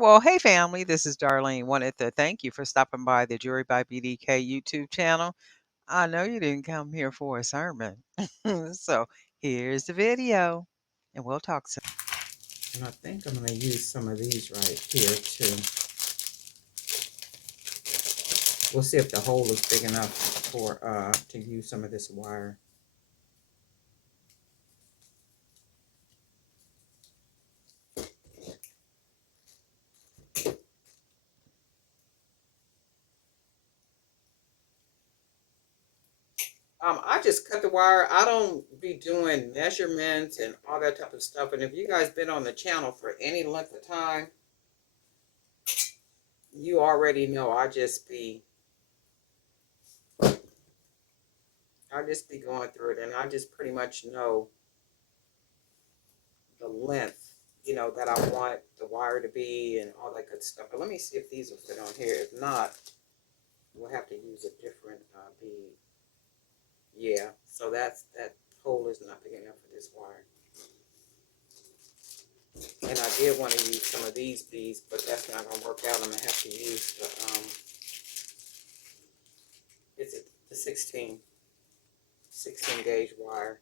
Well, hey family, this is Darlene. Wanted to thank you for stopping by the Jury by BDK YouTube channel. I know you didn't come here for a sermon. So here's the video, and we'll talk soon. And I think I'm going to use some of these right here too. We'll see if the hole is big enough for to use some of this wire. I just cut the wire. I don't be doing measurements and all that type of stuff. And if you guys been on the channel for any length of time, you already know I just be going through it, and I just pretty much know the length, that I want the wire to be and all that good stuff. But let me see if these will fit on here. If not, we'll have to use a different bead. Yeah, so that hole is not big enough for this wire. And I did want to use some of these beads, but that's not going to work out. I'm going to have to use the 16 gauge wire.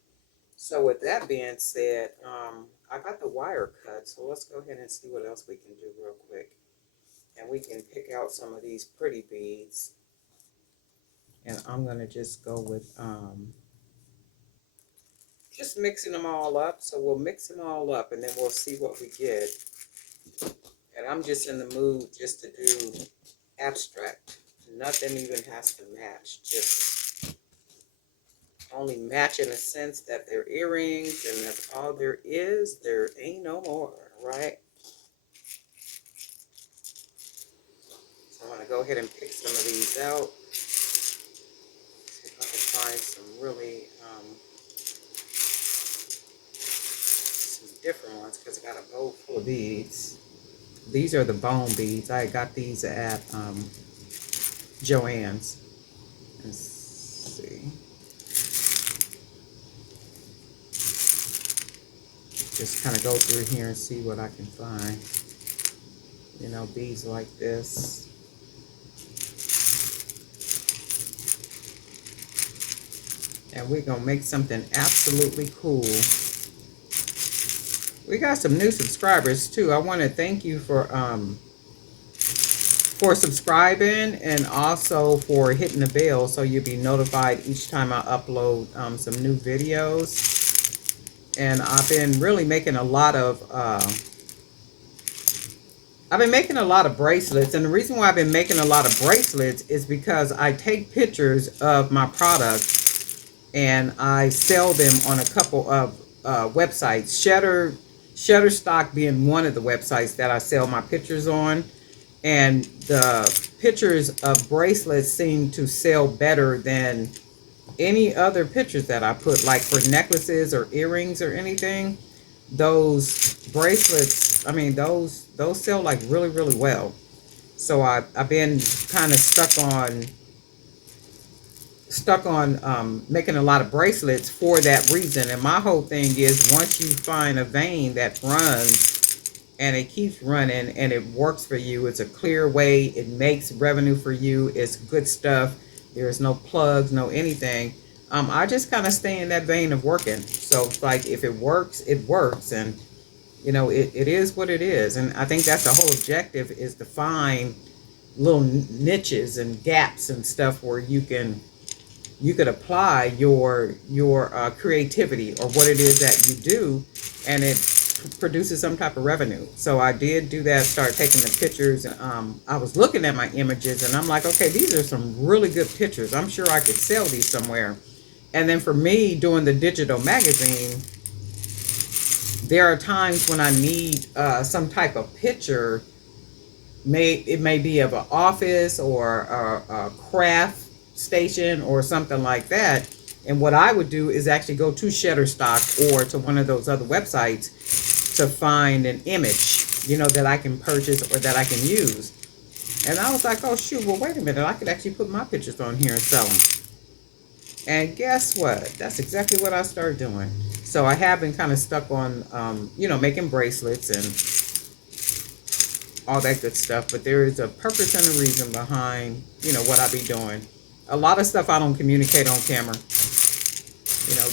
So with that being said, I got the wire cut. So let's go ahead and see what else we can do real quick. And we can pick out some of these pretty beads. And I'm going to just go with just mixing them all up. So we'll mix them all up and then we'll see what we get. And I'm just in the mood just to do abstract. Nothing even has to match. Just only match in a sense that they're earrings and that's all there is. There ain't no more, right? So I'm going to go ahead and pick some of these out. See if I can find some really some different ones because I got a bowl full of beads. These are the bone beads. I got these at Joann's. Let's see. Just kind of go through here and see what I can find. Beads like this. And we're going to make something absolutely cool. We got some new subscribers too. I want to thank you for subscribing and also for hitting the bell so you'll be notified each time I upload some new videos. And I've been really making a lot of bracelets, and the reason why I've been making a lot of bracelets is because I take pictures of my products and I sell them on a couple of websites. Shutterstock being one of the websites that I sell my pictures on, and the pictures of bracelets seem to sell better than any other pictures that I put, like for necklaces or earrings or anything. Those bracelets, I mean, those sell like really, really well. So I've been kind of stuck on making a lot of bracelets for that reason. And my whole thing is, once you find a vein that runs and it keeps running and it works for you, it's a clear way, it makes revenue for you, it's good stuff, there's no plugs, no anything. I just kind of stay in that vein of working. So it's like, if it works, it works. And it is what it is. And I think that's the whole objective, is to find little niches and gaps and stuff where you could apply your creativity or what it is that you do, and it produces some type of revenue. So I did do that, start taking the pictures. I was looking at my images and I'm like, okay, these are some really good pictures. I'm sure I could sell these somewhere. And then for me, doing the digital magazine, there are times when I need some type of picture. It may be of an office or a craft station or something like that. And what I would do is actually go to Shutterstock or to one of those other websites to find an image, that I can purchase or that I can use. And I was like, oh shoot, well wait a minute, I could actually put my pictures on here and sell them. And guess what? That's exactly what I started doing. So I have been kind of stuck on, making bracelets and all that good stuff. But there is a purpose and a reason behind, what I be doing. A lot of stuff I don't communicate on camera.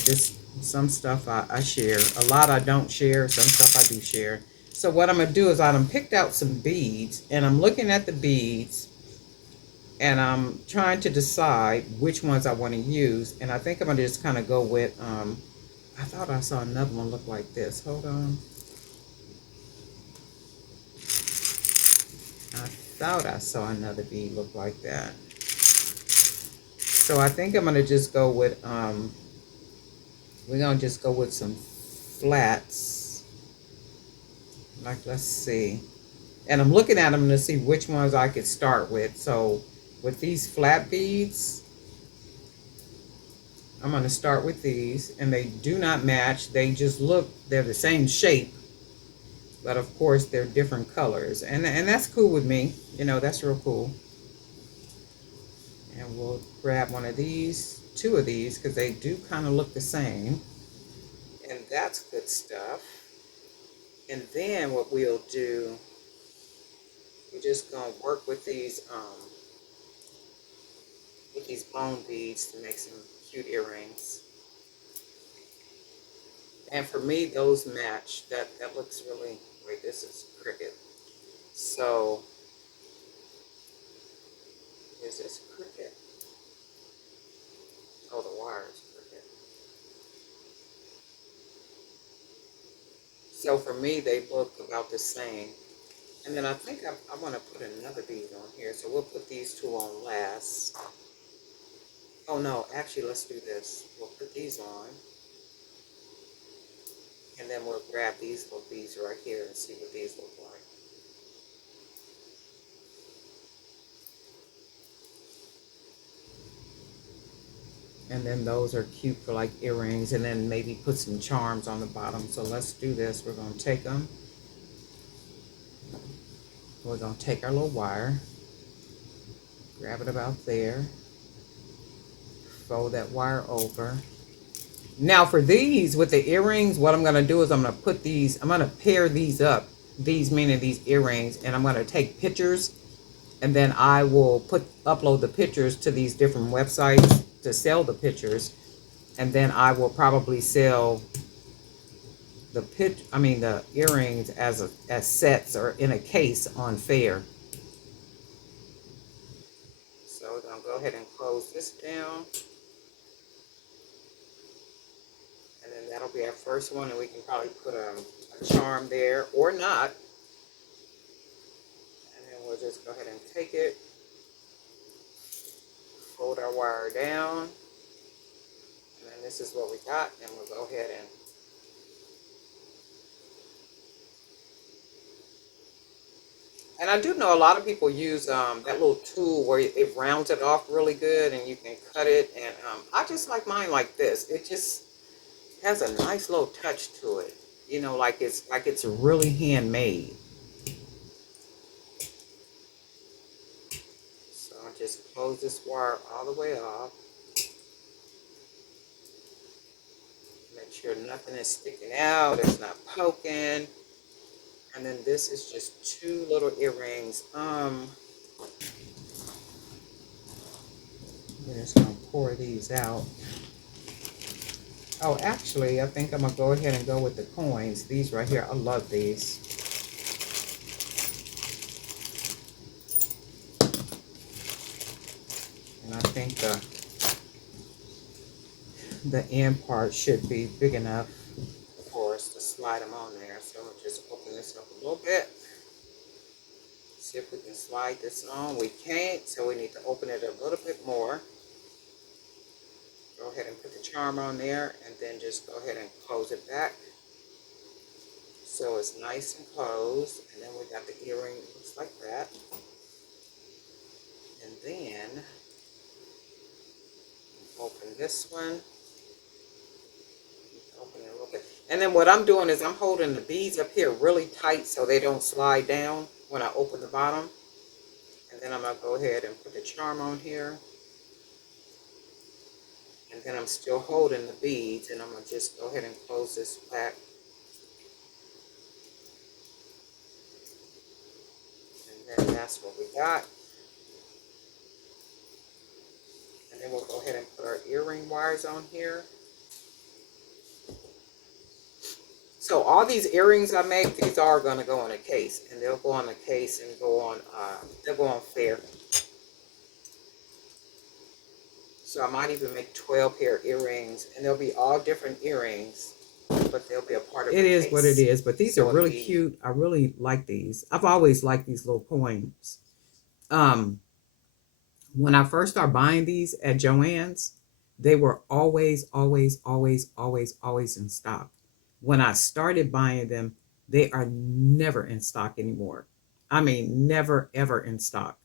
Just some stuff I share. A lot I don't share. Some stuff I do share. So what I'm going to do is I done picked out some beads, and I'm looking at the beads, and I'm trying to decide which ones I want to use. And I think I'm going to just kind of go with, I thought I saw another one look like this. Hold on. I thought I saw another bead look like that. So I think I'm going to just go with, we're going to just go with some flats. Like, let's see. And I'm looking at them to see which ones I could start with. So with these flat beads, I'm going to start with these. And they do not match. They just look, they're the same shape. But of course, they're different colors. And that's cool with me. That's real cool. And we'll grab one of these, two of these, because they do kind of look the same. And that's good stuff. And then what we'll do, we're just going to work with these bone beads to make some cute earrings. And for me, those match. That looks really, wait, this is cricket. So, is this cricket? Oh, the wire is cricket. So for me, they look about the same. And then I think I want to put another bead on here. So we'll put these two on last. Oh no, actually let's do this. We'll put these on. And then we'll grab these little beads right here and see what these look like. And then those are cute for like earrings, and then maybe put some charms on the bottom. So let's do this. We're going to take them. We're going to take our little wire, grab it about there, fold that wire over. Now for these, with the earrings, what I'm going to do is I'm going to put these, I'm going to pair these up, these meaning these earrings, and I'm going to take pictures, and then I will upload the pictures to these different websites to sell the pictures, and then I will probably sell the earrings as sets or in a case on Fair. So we're going to go ahead and close this down. And then that'll be our first one, and we can probably put a charm there or not. And then we'll just go ahead and take it, fold our wire down, and then this is what we got, and we'll go ahead and I do know a lot of people use that little tool where it rounds it off really good, and you can cut it. And I just like mine like this. It just has a nice little touch to it. Like it's really handmade. So I'll just close this wire all the way off. Make sure nothing is sticking out. It's not poking. And then this is just two little earrings. We're just gonna pour these out. Oh, actually, I think I'm gonna go ahead and go with the coins. These right here, I love these. And I think the end part should be big enough for us to slide them on there. So I'm gonna just open this up a little bit. See if we can slide this on. We can't, so we need to open it a little bit more. Go ahead and put the charm on there, and then just go ahead and close it back. So it's nice and closed. And then we got the earring, looks like that. And then open this one. Open it a little bit. And then what I'm doing is I'm holding the beads up here really tight so they don't slide down when I open the bottom. And then I'm going to go ahead and put the charm on here. And then I'm still holding the beads, and I'm going to just go ahead and close this back. that's what we got. And then we'll go ahead and put our earring wires on here. So all these earrings I make, these are going to go in a case, and they'll go on a case and go on, they'll go on fair. So I might even make 12 pair of earrings, and they'll be all different earrings, but they'll be a part of it. It is what it is, but these are really cute. I really like these. I've always liked these little coins. Um, when I first started buying these at Joann's, they were always in stock. When I started buying them, they are never in stock anymore. I mean, never ever in stock.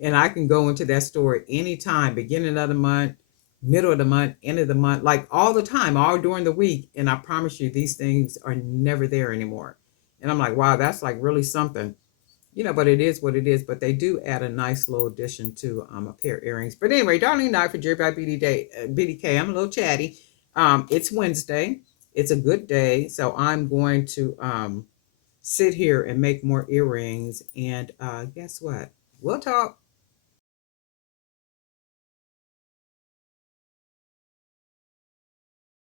And I can go into that store anytime, beginning of the month, middle of the month, end of the month, like all the time, all during the week. And I promise you, these things are never there anymore. And I'm like, wow, that's like really something. But it is what it is. But they do add a nice little addition to a pair of earrings. But anyway, Darlene Knight for Jerry by BDK. I'm a little chatty. It's Wednesday. It's a good day. So I'm going to sit here and make more earrings. And guess what? We'll talk.